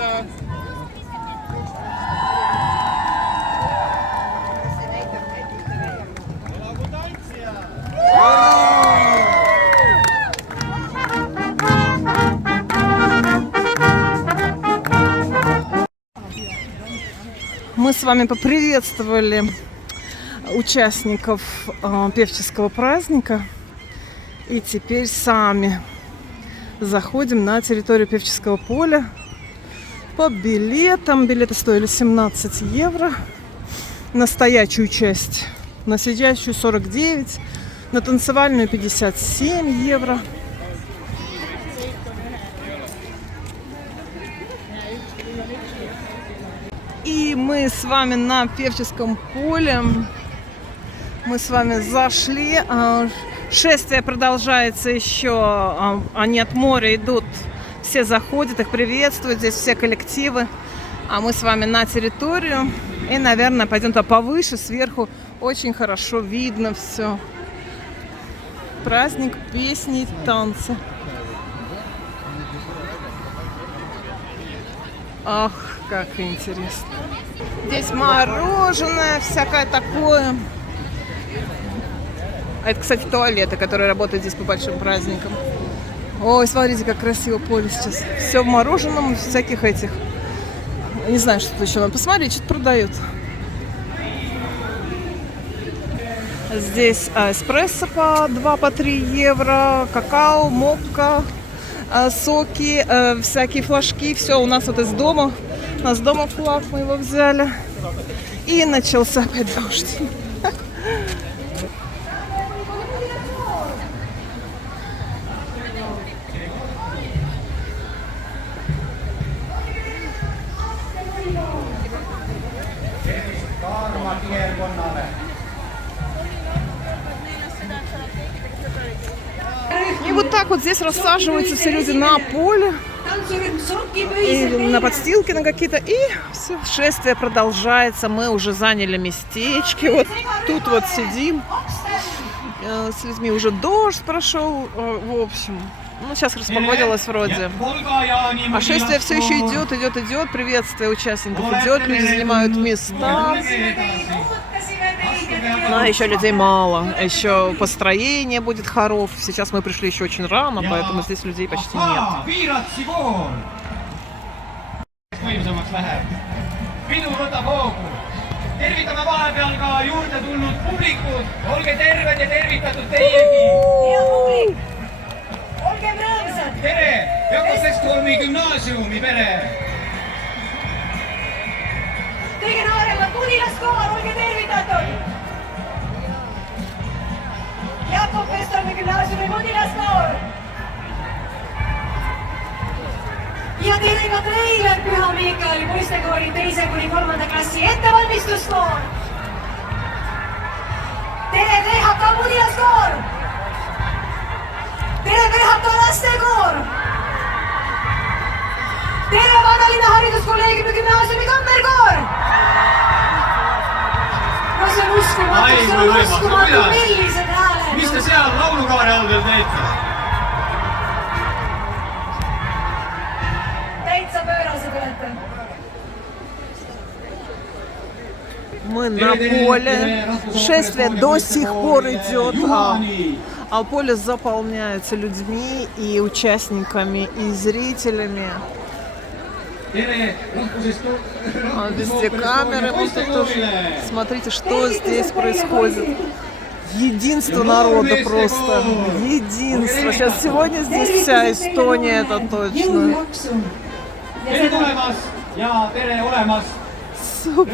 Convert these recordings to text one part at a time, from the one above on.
Да. Мы с вами поприветствовали участников певческого праздника. И теперь сами заходим на территорию певческого поля по билетам. Билеты стоили 17 евро. На стоячую часть, на сидящую 49, на танцевальную 57 евро. И мы с вами на певческом поле. Мы с вами зашли. Шествие продолжается еще. Они от моря идут. Все заходят, их приветствуют. Здесь все коллективы. А мы с вами на территорию. И, наверное, пойдем туда повыше. Сверху очень хорошо видно все. Праздник, песни, танцы. Ах, как интересно. Здесь мороженое, всякое такое. А это, кстати, туалеты, которые работают здесь по большим праздникам. Ой, смотрите, как красиво поле сейчас. Все в мороженом, всяких этих. Не знаю, что тут еще надо посмотреть, что-то продают. Здесь эспрессо по 2-3 евро, какао, мокко, соки, всякие флажки. Все у нас вот из дома. У нас дома флаг, мы его взяли. И начался опять дождь. И вот так вот здесь рассаживаются все люди на поле, или на подстилки на какие-то, и все, шествие продолжается. Мы уже заняли местечки, вот тут вот сидим с людьми. Уже дождь прошел, в общем. Ну, сейчас распогодилось вроде. А шествие все еще идет. Приветствие участников идет, люди занимают места. Но еще людей мало. Еще построение будет хоров. Сейчас мы пришли еще очень рано, поэтому здесь людей почти нет. Tervitame vahepeal ka juurde tulnud publikut. Olge terved ja tervitatud teiegi. Hea publik. Olgem rõõmsad. Tere! Jakobstormi gümnaasiumi pere. Kõige nooremad mudilaskoor, olge tervitatud. Jakobstormi gümnaasiumi mudilaskoor. Ja tere ka teile, Püha Miikaeli poistekoori 2.–3. klassi ettevalmistuskoor. Tere VHK mudilaskoor. Tere VHK lastekoor. Tere Vanalinna hariduskolleegiumi gümnaasiumi kammerkoor. No see on uskumatu, millised hääled. Mis te seal laulukaare all veel teete? Мы на поле. Шествие до сих пор идет, а поле заполняется людьми и участниками, и зрителями. Везде камеры. Вот тут тоже. Смотрите, что здесь происходит. Единство народа просто. Единство. Сейчас сегодня здесь вся Эстония, это точно. Ну,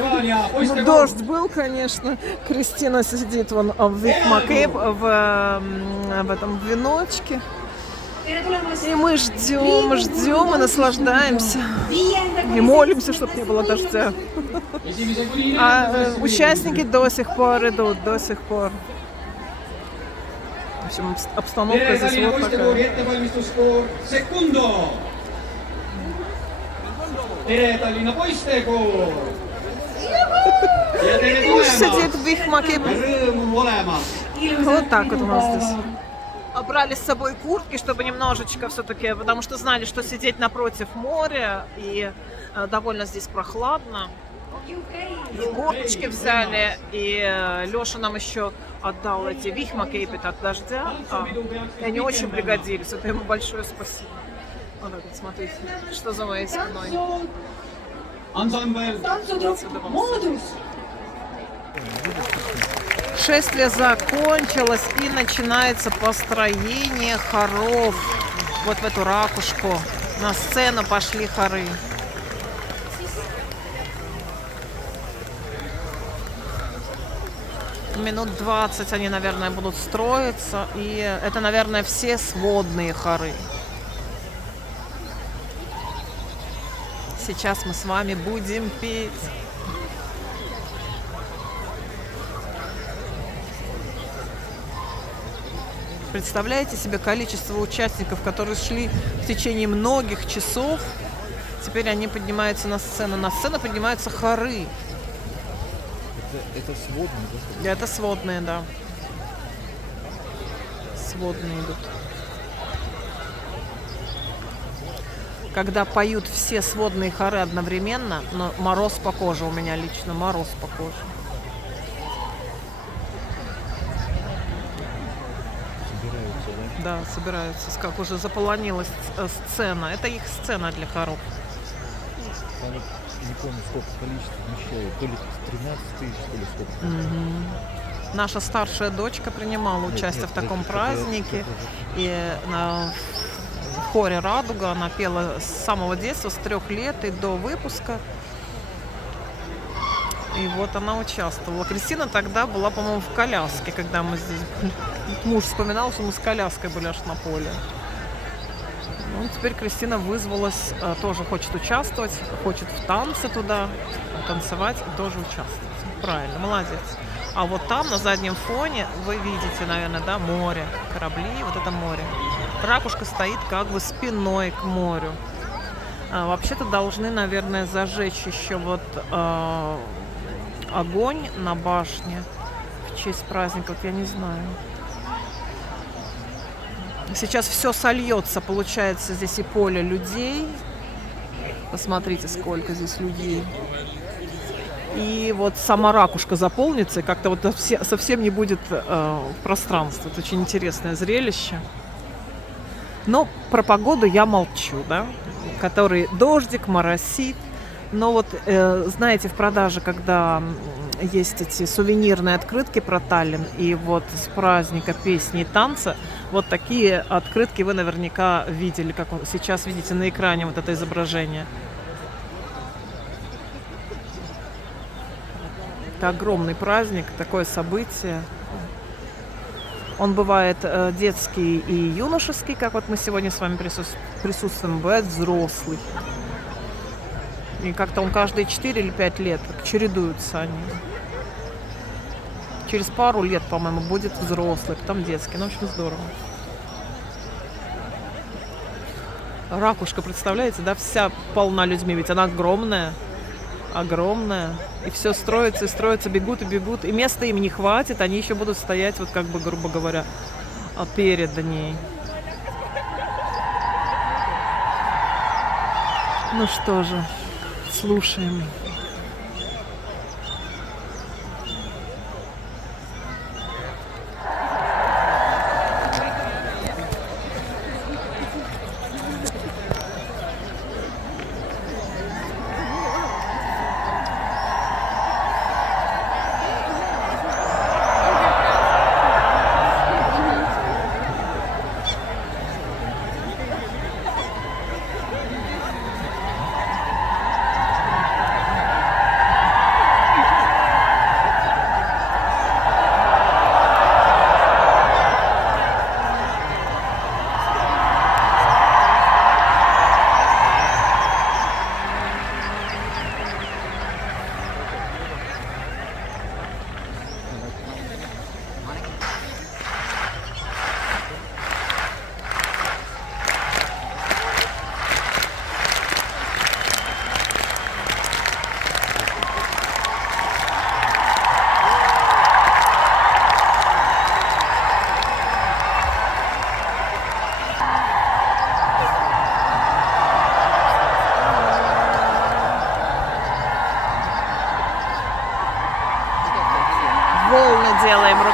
дождь был, конечно. Кристина сидит вон в Вихмакеп, в этом веночке. И мы ждем и наслаждаемся. И молимся, чтобы не было дождя. А участники до сих пор идут, до сих пор. В общем, обстановка здесь вот такая. Муж сидит в Вихмакеп. Вот так вот у нас здесь. брали с собой куртки, чтобы немножечко все-таки, потому что знали, что сидеть напротив моря, и довольно здесь прохладно. И курточки взяли, и Леша нам еще отдал эти вихмакейпы от дождя. И они очень пригодились. Это ему большое спасибо. Вот это, смотрите, что за моей спиной. Шествие закончилось, и начинается построение хоров. Вот в эту ракушку на сцену пошли хоры. Минут 20 они, наверное, будут строиться. И это, наверное, все сводные хоры. Сейчас мы с вами будем петь. Представляете себе количество участников, которые шли в течение многих часов. Теперь они поднимаются на сцену. На сцену поднимаются хоры. Это сводные, да? Это сводные, да. Сводные идут. Когда поют все сводные хоры одновременно, но мороз по коже у меня лично, мороз по коже. Собираются, да? Да, собираются. Как уже заполонилась сцена. Это их сцена для хоров. Там вот, не помню, сколько количество вмещает. То ли 13 тысяч, то ли сколько. Наша старшая дочка принимала участие в таком празднике. И в хоре «Радуга» она пела с самого детства, с 3 лет и до выпуска. И вот она участвовала. Кристина тогда была, по-моему, в коляске, когда мы здесь были. Муж вспоминал, что мы с коляской были аж на поле. Ну, теперь Кристина вызвалась, тоже хочет участвовать, хочет в танце туда, танцевать и тоже участвовать. Правильно, молодец. А вот там, на заднем фоне, вы видите, наверное, да, море, корабли, вот это море. Ракушка стоит как бы спиной к морю. Вообще-то должны, наверное, зажечь еще вот огонь на башне в честь праздника, вот я не знаю. Сейчас все сольется, получается, здесь и поле людей. Посмотрите, сколько здесь людей. И вот сама ракушка заполнится, и как-то вот совсем не будет пространства. Это очень интересное зрелище. Но про погоду я молчу, да, который дождик, моросит. Но вот, знаете, в продаже, когда есть эти сувенирные открытки про Таллин, и вот с праздника песни и танца, вот такие открытки вы наверняка видели, как сейчас видите на экране вот это изображение. Это огромный праздник, такое событие. Он бывает детский и юношеский, как вот мы сегодня с вами присутствуем, бывает взрослый. И как-то он каждые 4 или 5 лет, чередуются они. Через пару лет, по-моему, будет взрослый, потом детский. Ну, в общем, здорово. Ракушка, представляете, да, вся полна людьми, ведь она огромная. Огромная. И все строится и строится, бегут и бегут. И места им не хватит, они еще будут стоять, вот как бы, грубо говоря, перед ней. Ну что же, слушаем.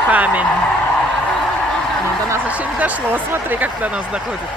камень. Ну, до нас еще не дошло. Смотри, как до нас доходит.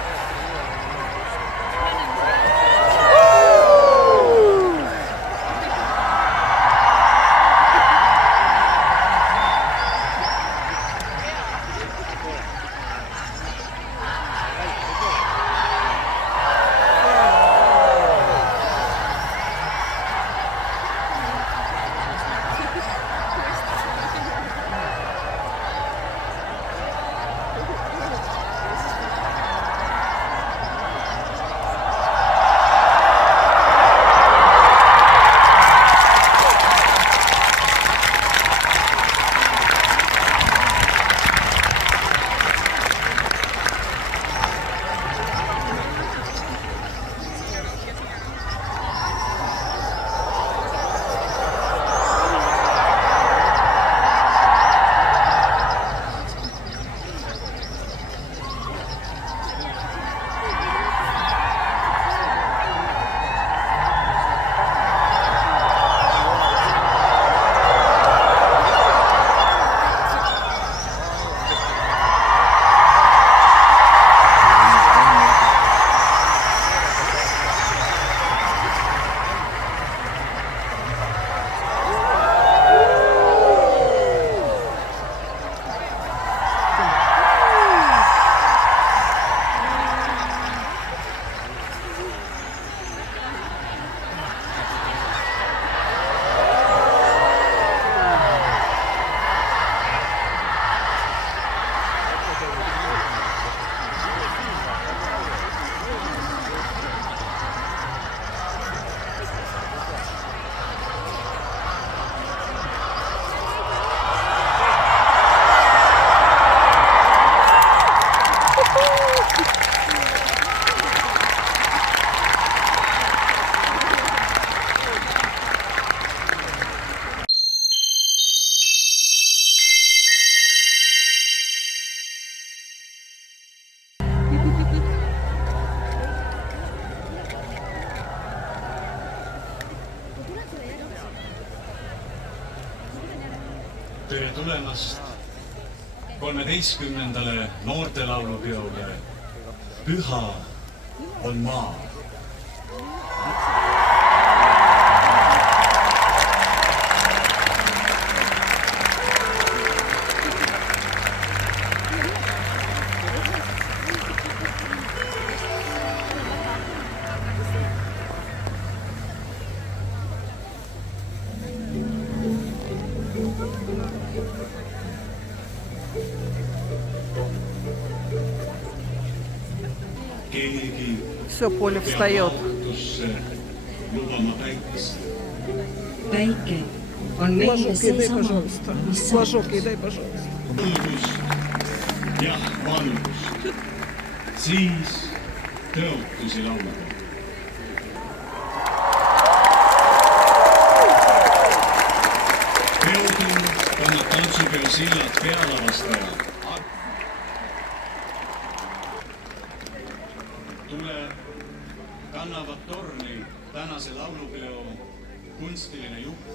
Tere tulemast 13. noortelaulupeole Püha on maa. Keegi Все поле встает. lubama päikest. Päike on meile Флажок ей дай, seesama, пожалуйста. mis saab. Флажок ей дай, пожалуйста. Puudus, jah, vanus. Siis tõotusi laulda. Peotul kannab tantsupeo sillad pealavastaja. Tule kannavad torni tänase laulupeo kunstiline juht.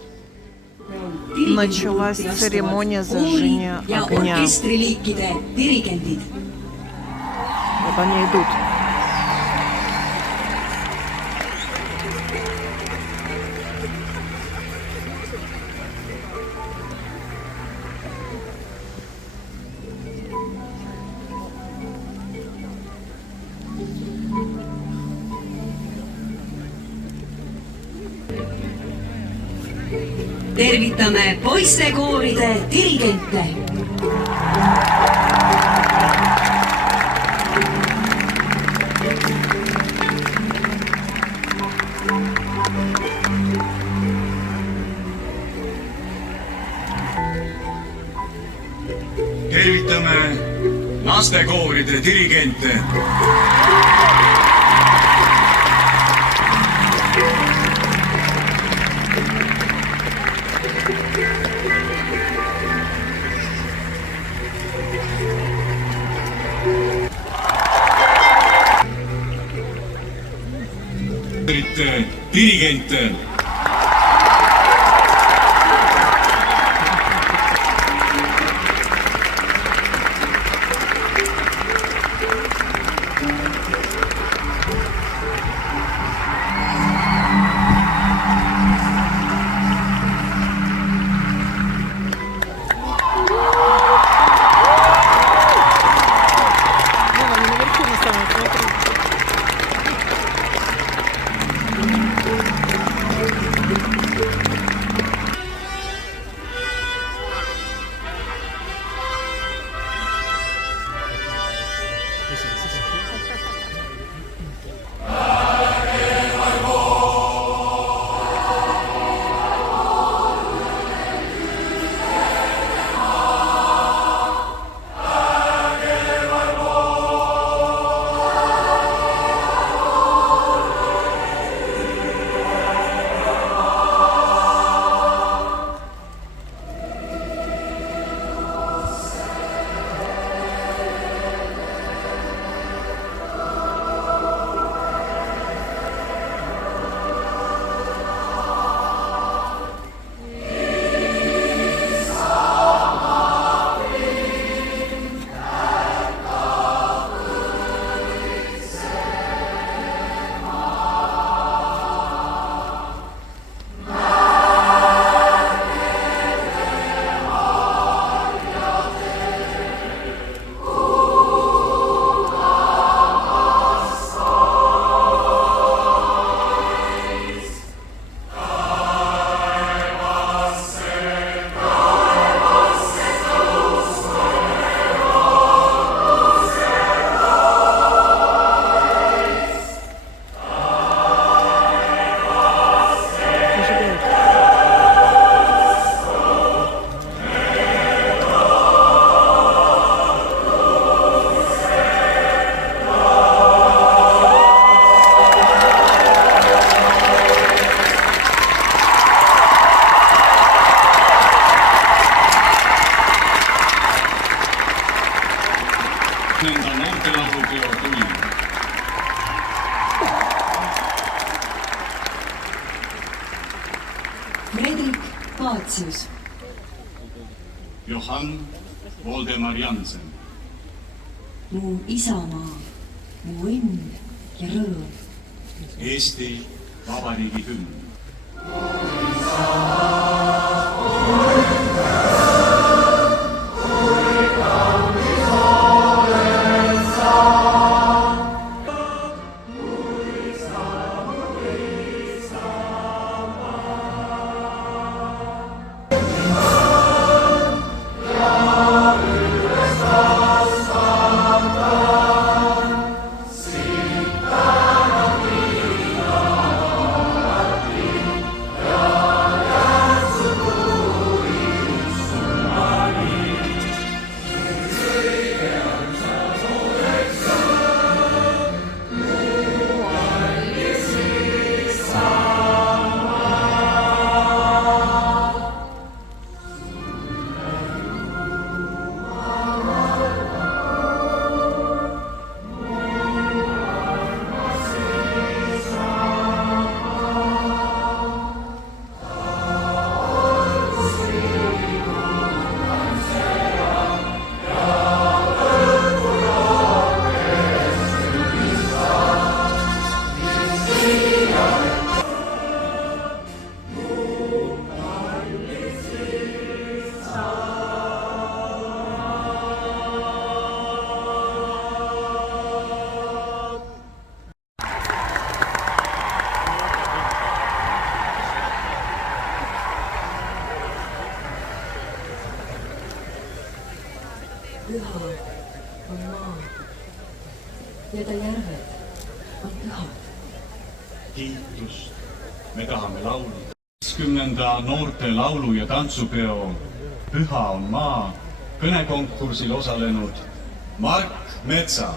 Началась церемония зажжения ja огня. orkestriliikide dirigendid. Вот они идут. Tervitame poistekooride dirigente. Tervitame lastekooride dirigente. Dirigente. 17. noortelaulupeo tund. Fredrik Pacius, Johann Voldemar Jansen. mu isamaa, mu õnn ja rõõm. Eesti Vabariigi hümn. Püha on maa ja ta järved on pühad. Kiitust me tahame laulda. 15. noorte laulu- ja tantsupeo Püha on maa kõnekonkursil osalenud Mark Metsa.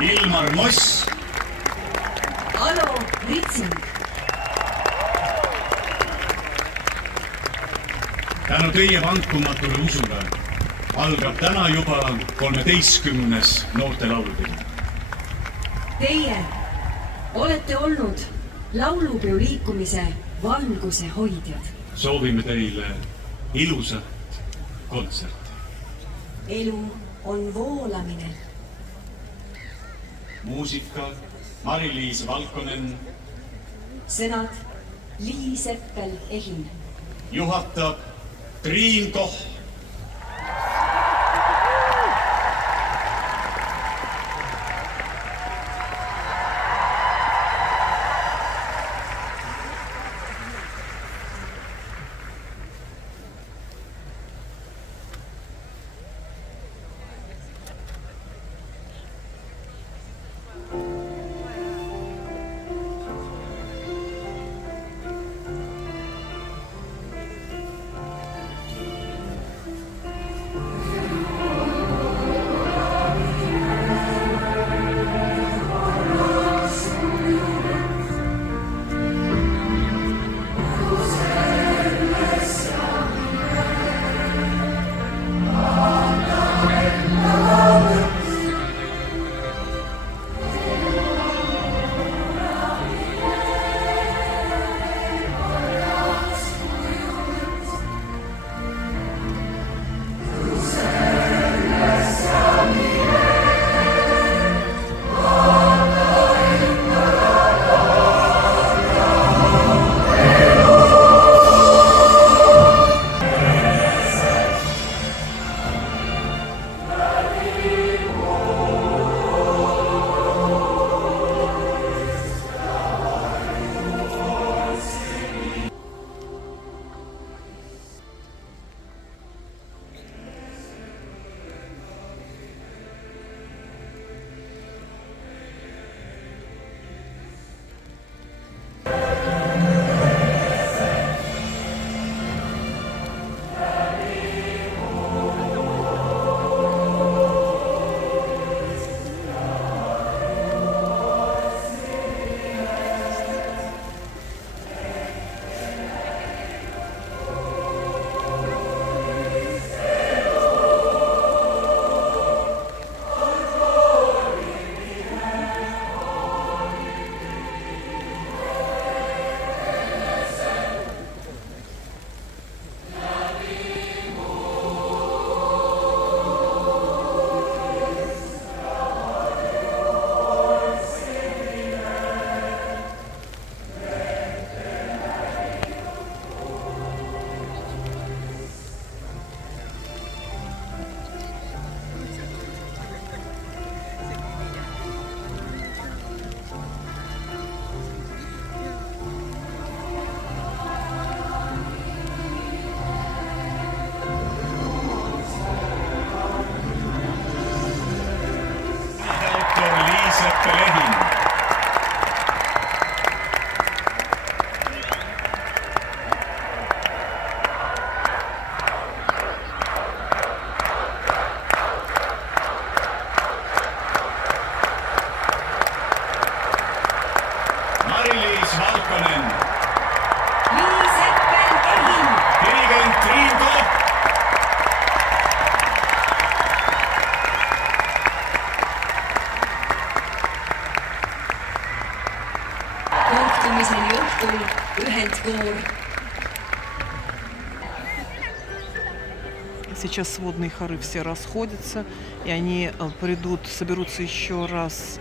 Ilmar Moss. Alo Ritsing, Tänu teie vankumatule usule algab täna juba 13. noorte laulupidu. teie olete olnud laulupeo liikumise valguse hoidjad. Soovime teile ilusat kontserti. Elu on voolamine. Muusika Mari-Liis Valkonen, Sõnad Liis-Eppel Ehin. juhatab Triin Koh. ühendkoor. Сейчас сводные хоры все расходятся, и они соберутся еще раз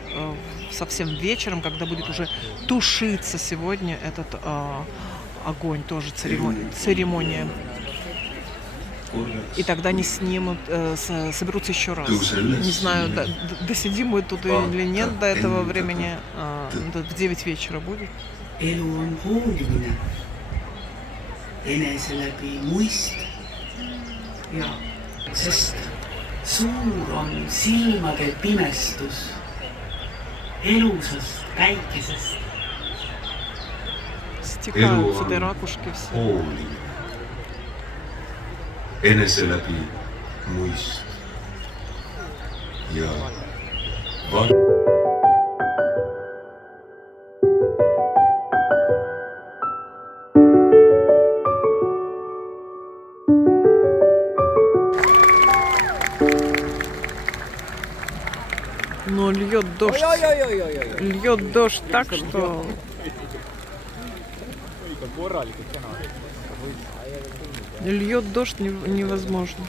совсем вечером, когда будет уже тушиться сегодня этот огонь, тоже церемония. И тогда они снимут, соберутся еще раз. Не знаю, досидим мы тут или нет до этого времени, в 9 вечера будет. Elu on hoolimine, enese läbi muist ja sest suur on silmade pimestus elusast päikesest. Стекают сюда ракушки все. hoolimine, enese läbi muist ja Но льет дождь. Льет дождь так, что льет дождь невозможно.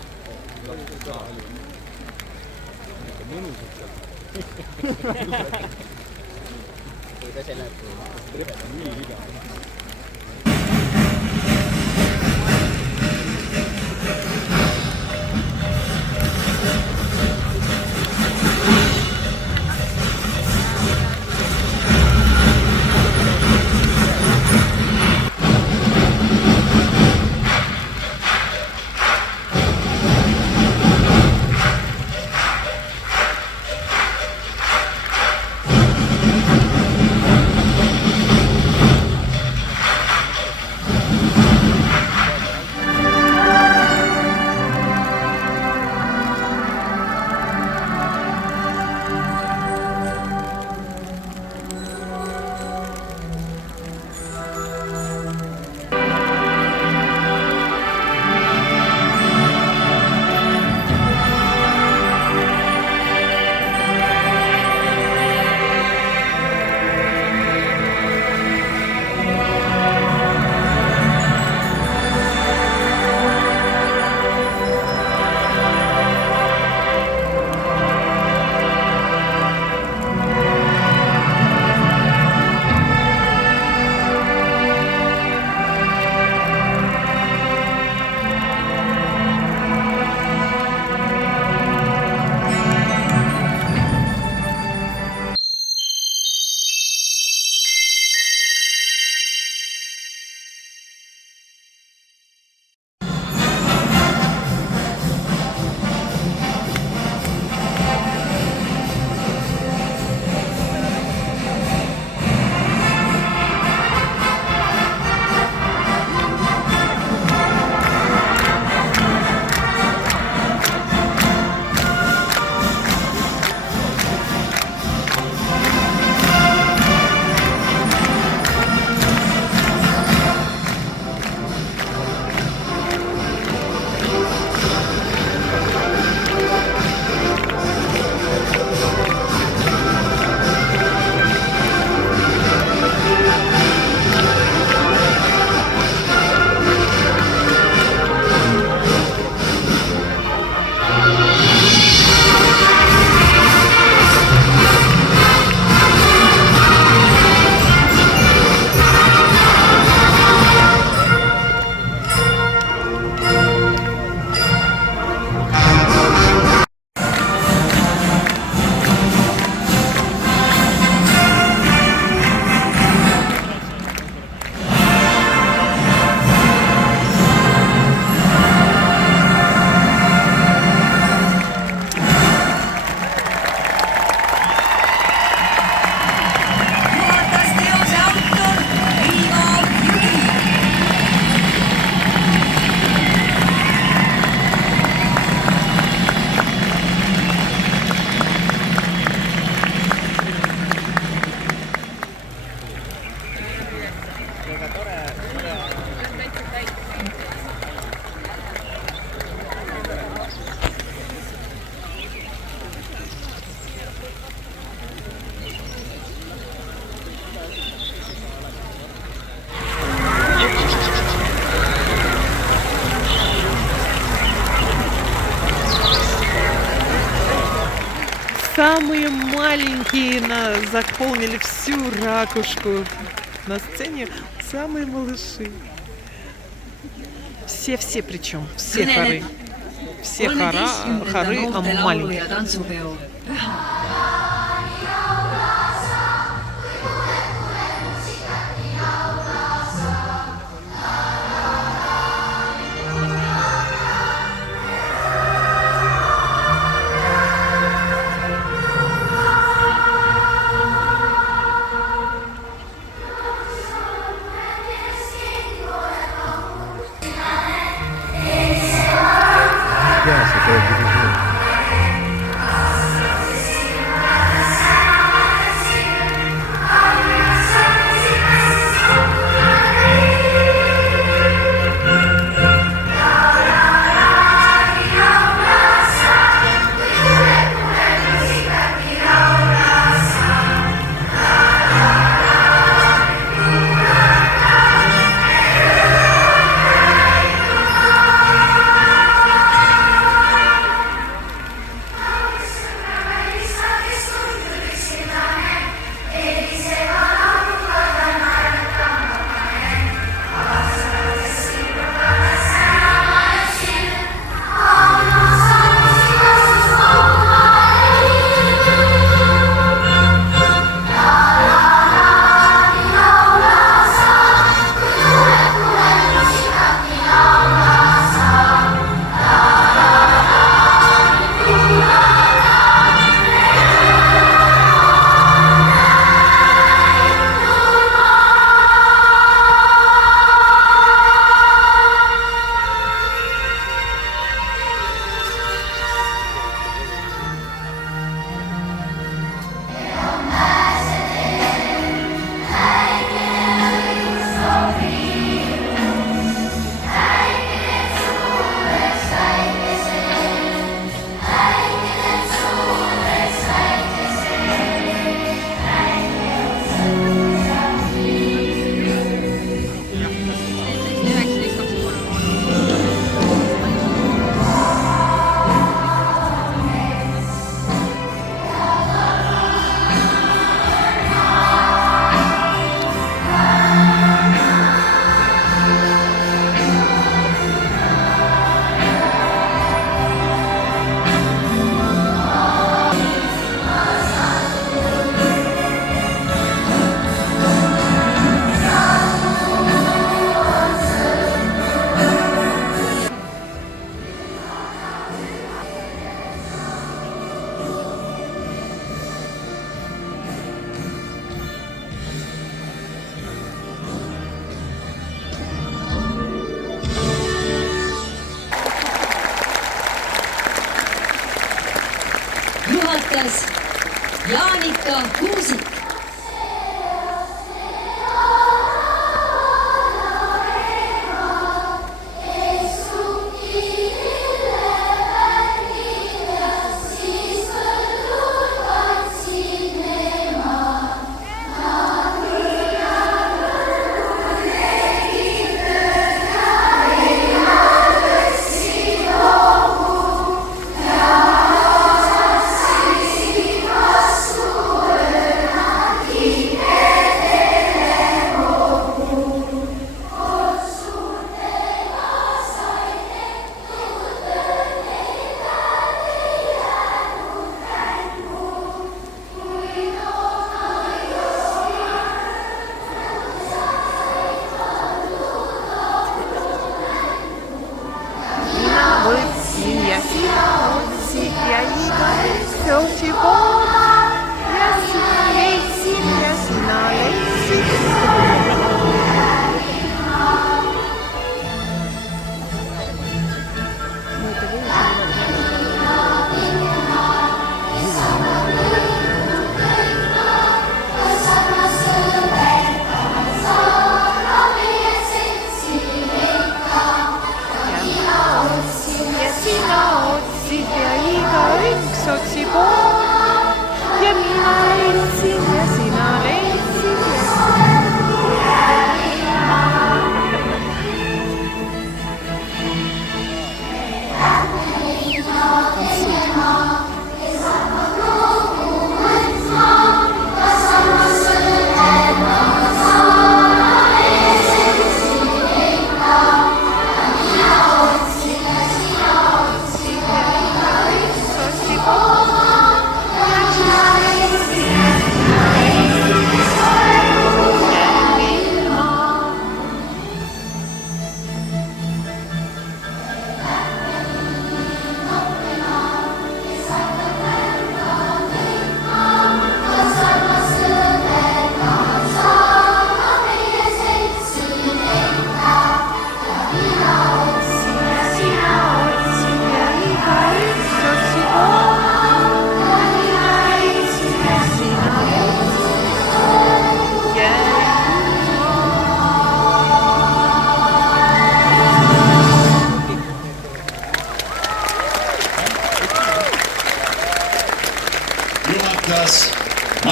Самые маленькие заполнили всю ракушку. На сцене самые малыши. Все причем. Все хоры. Все хоры маленькие. juhatas Jaanika Kuusik.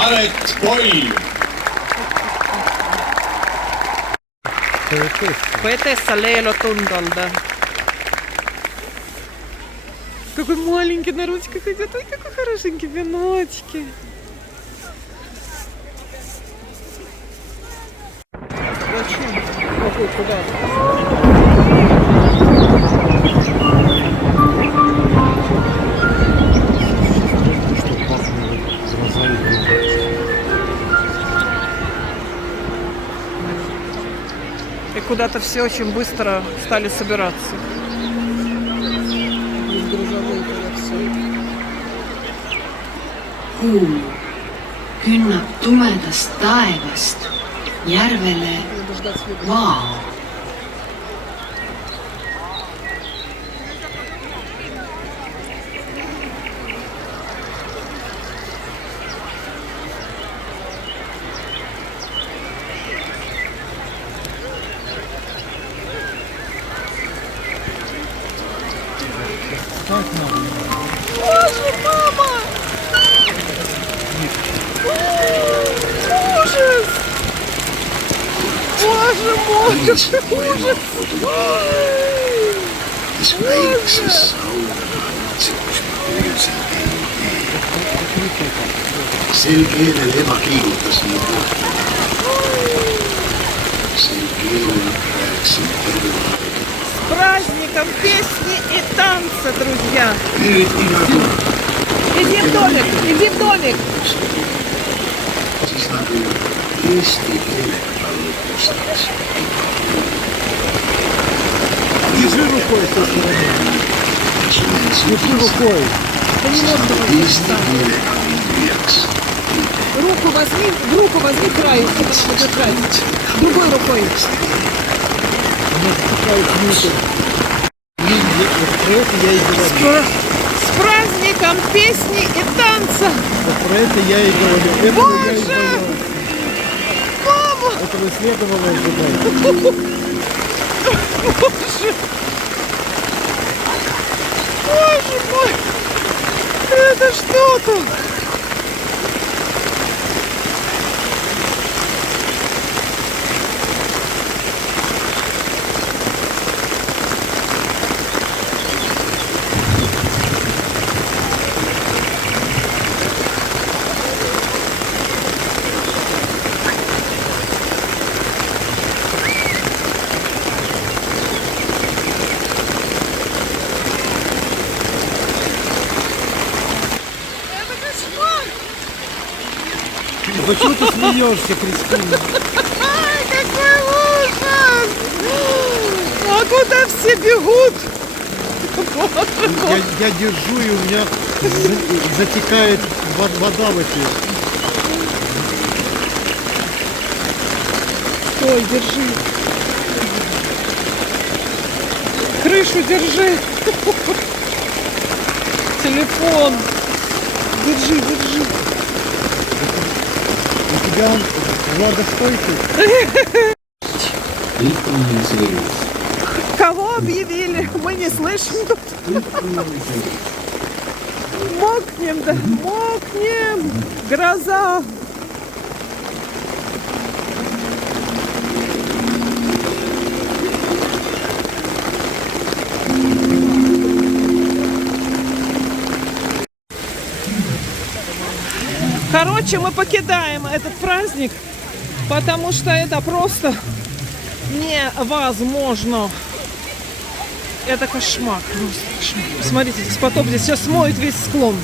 Maret Poll. Поэтесса Лейло Тундал, да. Какой маленький на ручках идет. Ой, какой хорошенький веночки. Зачем? Какой, куда? И куда-то все очень быстро стали собираться. Грузовые туда все. kuu künnab tumedast taevast järvele vao. Боже, мама! Ужас! Боже мой, какой ужас! sel keelel ebakiirutas mu puhta. Sel keelel rääkisin terve aeg. С праздником песни и танца, друзья! Nüüd nagu, Иди в домик, иди в домик! siis nagu eesti keelega laulud mustaks. Держи рукой со стороны. Держи рукой. Eesti keelega mind lüüaks. Руку возьми край, чтобы держать. Другой рукой. Про это я и говорю. С праздником песни и танца! Вот про это я и говорю. Этого я и Боже! боялась. Мама! Этого следовало ожидать. Боже! Боже мой! Это что-то! Почему ты смеешься, Кристина? Ай, какой ужас! А куда все бегут? Боже мой! Я держу, и у меня затекает вода в эти. Ой, держи. Крышу держи. Телефон. Держи, держи. У тебя он влагостойкий? Кого объявили? Мы не слышим тут. Мокнем, да, мокнем. Гроза. Короче, мы покидаем этот праздник, потому что это просто невозможно. Это кошмар. Просто кошмар. Смотрите, здесь потоп, здесь все смоет весь склон.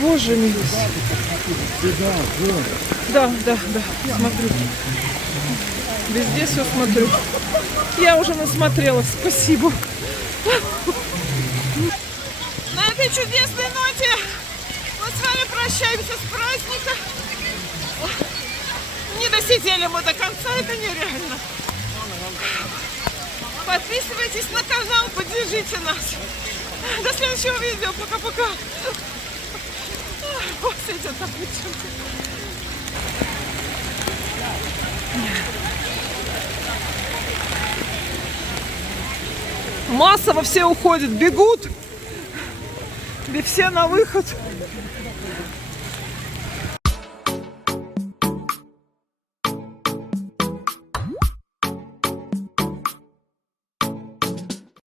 Боже мой. Да, смотрю. Везде все смотрю. Я уже насмотрелась. Спасибо. На этой чудесной ноте мы с вами прощаемся с праздника. Не досидели мы до конца, это нереально. Подписывайтесь на канал, поддержите нас. До следующего видео. Пока-пока. Вот идет обычно. Массово все уходят, бегут. И все на выход.